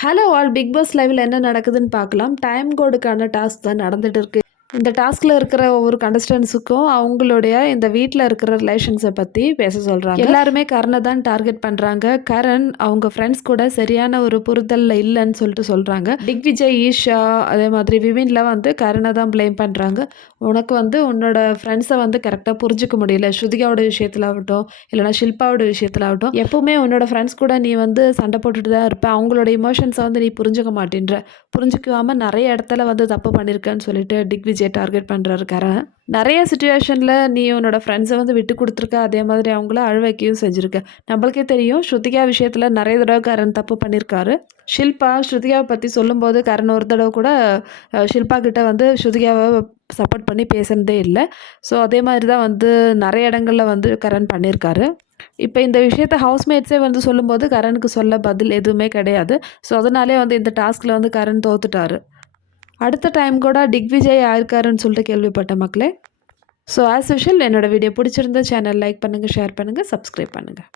Hello all, big pass லைவ்ல என்ன நடக்குதுன்னு பார்க்கலாம். டைம் கோடுக்கான டாஸ்க் தான் நடந்துட்டு இருக்கு. இந்த டாஸ்க்ல இருக்கிற ஒவ்வொரு கண்டஸ்டன்ஸுக்கும் அவங்களுடைய இந்த வீட்டில் இருக்கிற ரிலேஷன்ஸை பற்றி பேச சொல்கிறாங்க. எல்லாருமே கரனை தான் டார்கெட் பண்ணுறாங்க. கரண் அவங்க ஃப்ரெண்ட்ஸ் கூட சரியான ஒரு புரிதலில் இல்லைன்னு சொல்லிட்டு சொல்கிறாங்க. திக்விஜய், ஈஷா, அதே மாதிரி விவின்லாம் வந்து கரனை தான் ப்ளேம் பண்ணுறாங்க. உனக்கு வந்து உன்னோட ஃப்ரெண்ட்ஸை வந்து கரெக்டாக புரிஞ்சிக்க முடியல. ஸ்ருதிகாவோட விஷயத்தில் ஆகட்டும், இல்லைனா ஷில்பாவோட விஷயத்தில் ஆகட்டும், எப்போவுமே உன்னோட ஃப்ரெண்ட்ஸ் கூட நீ வந்து சண்டை போட்டுட்டு தான் இருப்ப. அவங்களோட இமோஷன்ஸை வந்து நீ புரிஞ்சுக்க மாட்டேன்ற. புரிஞ்சுக்காமல் நிறைய இடத்துல வந்து தப்பு பண்ணியிருக்கேன்னு சொல்லிட்டு திக்விஜய் டார்கெட் பண்ணுறாரு கரண். நிறைய சுச்சுவேஷனில் நீ உன்னோட ஃப்ரெண்ட்ஸை வந்து விட்டு கொடுத்துருக்க, அதே மாதிரி அவங்கள அழ வைக்கவும் செஞ்சுருக்க. நம்மளுக்கே தெரியும் ஸ்ருதிகா விஷயத்தில் நிறைய தடவை கரண் தப்பு பண்ணியிருக்காரு. ஷில்பா ஸ்ருதிகாவை பற்றி சொல்லும்போது கரண் ஒரு தடவை கூட ஷில்பா கிட்ட வந்து ஸ்ருதிகாவை சப்போர்ட் பண்ணி பேசுனதே இல்லை. ஸோ அதே மாதிரி தான் வந்து நிறைய இடங்களில் வந்து கரண் பண்ணியிருக்காரு. இப்போ இந்த விஷயத்த ஹவுஸ்மேட்ஸே வந்து சொல்லும்போது கரனுக்கு சொல்ல பதில் எதுவுமே கிடையாது. ஸோ அதனாலே வந்து இந்த டாஸ்கில் வந்து கரண் தோத்துட்டாரு. அடுத்த டைம் கூட திக்விஜய் ஆயிருக்காருன்னு சொல்லிட்டு கேள்விப்பட்ட மக்களே. ஸோ ஆஸ் யூஷுவல் என்னோடய வீடியோ பிடிச்சிருந்த சேனல் லைக் பண்ணுங்கள், ஷேர் பண்ணுங்கள், சப்ஸ்கிரைப் பண்ணுங்கள்.